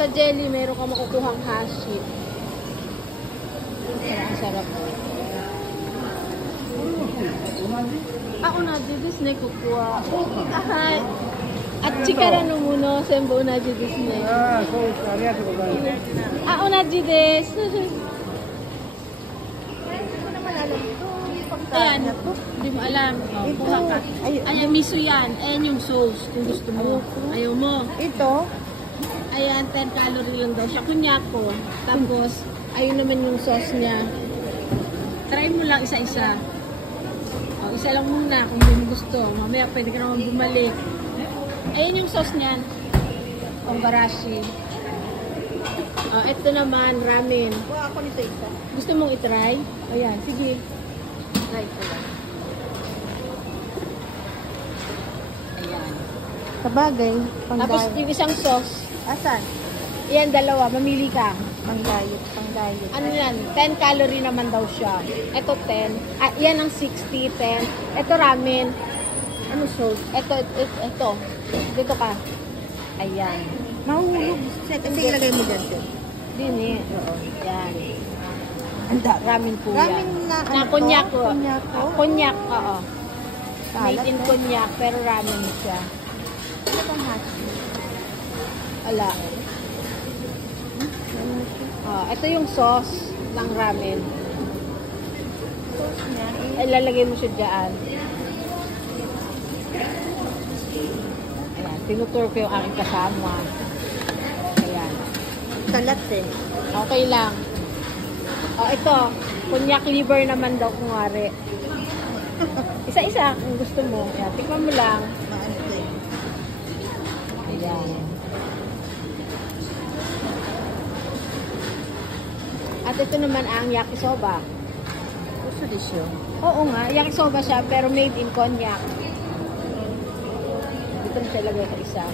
sa jelly, meron ka makukuhang hashi. Ang sarap. Unaji desu ne, koku wa. Hai. Achikara no mono senbu unaji desu ne.そうです。ありがとうございます。Unaji desu. Ayan, hindi mo alam. Kuha ka. Ayan, miso yan. Ayan yung sauce kung gusto mo. Ayaw mo. Ito? Ayan, 10 calorie lang daw siya. Kunyako. Tapos, ayun naman yung sauce niya. Try mo lang isa-isa. O, isa lang muna kung hindi mo gusto. Mamaya pwede ka naman bumalik. Ayan yung sauce niyan. Kongbarashi. O, ito naman, ramen. Kuha ako nito isa. Gusto mong itry? Ayan, sige. Try ko lang. Ayan. Sabagay. Tapos yung isang sauce. Asan? Ayan, dalawa. Mamili ka. Pang-diet. Pang-diet. Ano yan? 10 calorie naman daw siya. Ito 10. Yan ang 60, 10. Ito ramen. Ano sauce? Ito. Dito ka. Ayan. Mahulog. Kasi ilagay mo dyan, sir. Dini. Oo. Yan. Ramen po Ramen yan. na Na ano konyak. to? Konyak to? Konyak, oo. Kalat Made in na. konyak, pero ramen siya. Ano bang hashi? Ala. Ito yung sauce ng ramen. Sauce niya Ilalagay mo siya dyan. Ayan, tinutur ko yung aking kasama. Ayan. Kalat eh. Okay lang. Ito, konyak liver naman daw kung wari. Isa-isa kung gusto mo. Ayan, tikman mo lang. Maano eh. Ayan. At ito naman ang yakisoba. Gusto disyo. Oo nga, yakisoba siya pero made in konyak. Dito na siya lagay ko isa.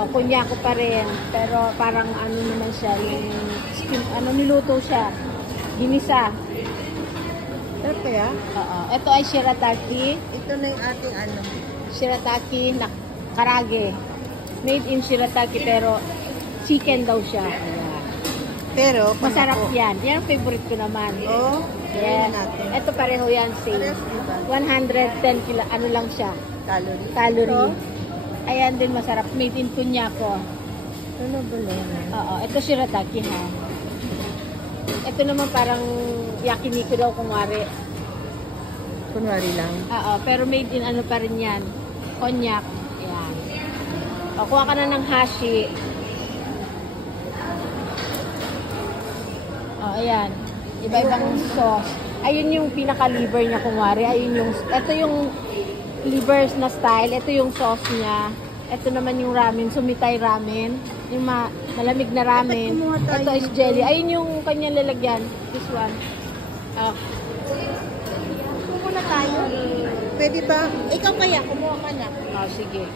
Kunyako pa rin. Pero parang ano naman siya, yung skin, niluto siya. Ginisa. Sarap kaya? Oo. Ito ay shirataki. Ito na yung ating ano. Shirataki na karage. Made in shirataki pero chicken daw siya. Ayan. Pero, Masarap yan. Yan ang favorite ko naman. Oo. Yes. Natin. Ito pareho yan, same. Parehas diba? 110 kilo, ano lang siya, Calorie. calorie. Ayan din masarap. Made in kunyako. Ano ba lang? Oo. Ito shirataki ha. Ito naman parang yakiniku daw kung wari. Kunwari lang. Oo. Pero made in ano pa rin yan. Konyak. Ayan. O, kuha ka na ng hashi. Ayan. Iba-ibang sauce. Ayun yung pinaka-liver niya kung wari. Ayun yung, ito yung liver na style. Ito yung sauce niya. Ito naman yung ramen. Sumitay ramen. Yung malamig na ramen. Ito is jelly. Ayun yung kanyang lalagyan. This one. Kumuha na tayo. Pwede ba? Ikaw kaya, kumuha ka na. Sige.